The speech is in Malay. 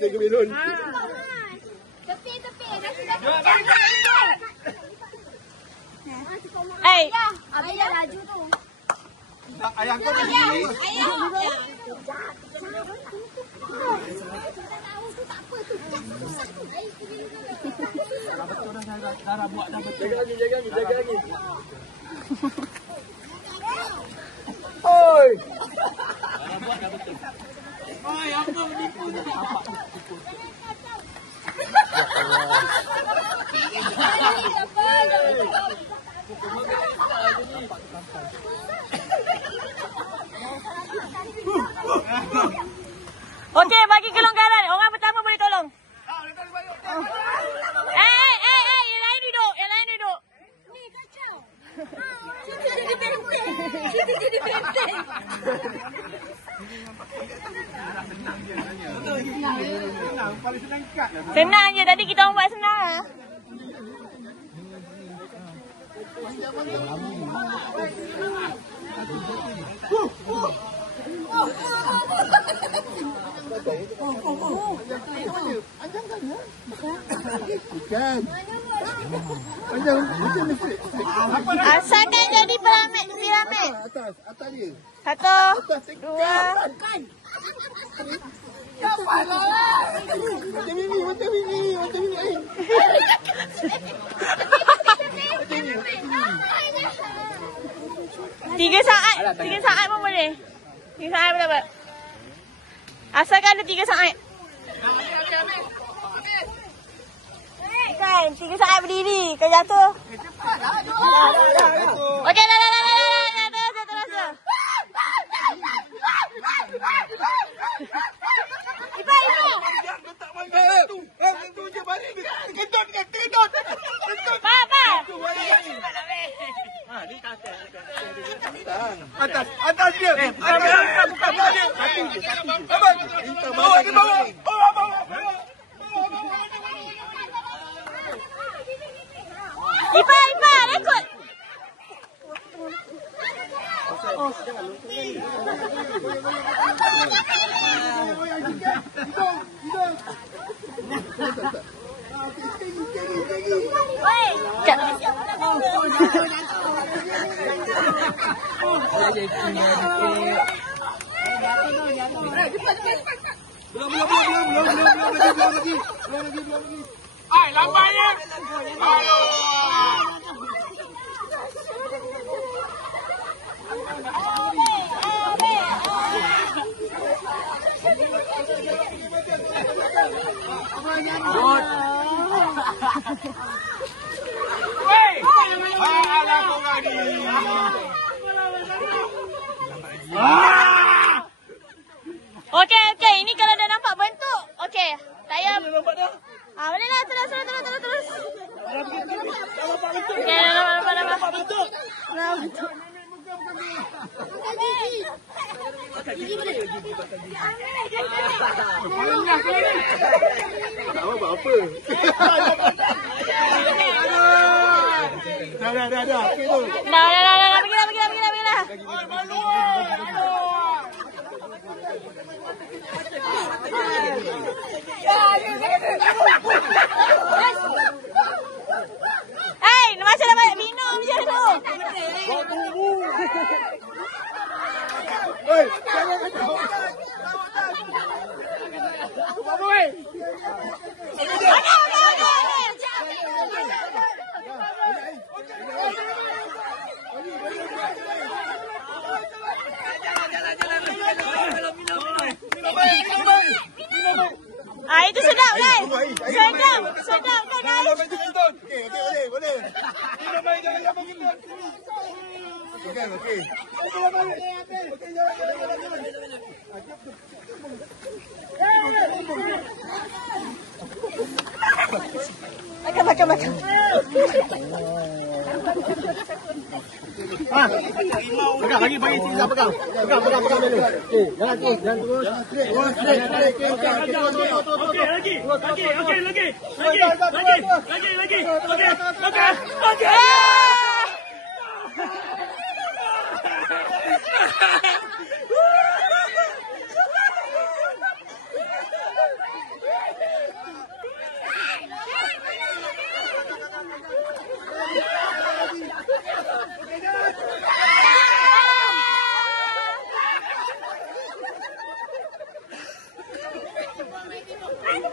jaga belon. Tepi. Ayah laju tu. Ayah kau ni. Ayah. Cara buat dah betul. Jaga lagi. Oi. Cara buat dah betul. Oi, apa menipu ni? Okey, bagi kelonggaran. Orang pertama boleh tolong. Yang lain duduk. Ni kacau. Kita jadi benteng. Senang je. Tadi kita orang buat senang lah. Bukan. Panjang macam ni. Asalkan jadi piramid. Atas dia. 1, 2. Macam ini. Tiga saat pun boleh. 3 saat pun dapat. Asalkan ada 3 saat. Kan, 3 saat berdiri. Kau jatuh. Okey, dah. Terasa. Ibu. Tak mangga tu. Itu je balik ni. Kedot. Apa? Ni kata. Atas dia. Bukan dia. Bawa. Ipa, rekod. Belum lagi. Ai, lambat ni. Wei! Alah kau ni. Okey. Ini kalau dah nampak bentuk. Okey. Saya Nampak dah. boleh lah. Terus. Okey, nampak bentuk. Buat apa? Dah. Okey tu. Dah. Pergilah. Malu. Macam dah banyak minum je tu. Oi, jangan kacau. Apa weh? Itu sedap kan? Sedap kan guys? Okey, boleh. Minum air jangan sampai kentut. Okey. Okey, jalan. Makan. Pegang lagi bagi tinggal pegang. Pegang dulu. Okey, jalan terus. Okey. Benda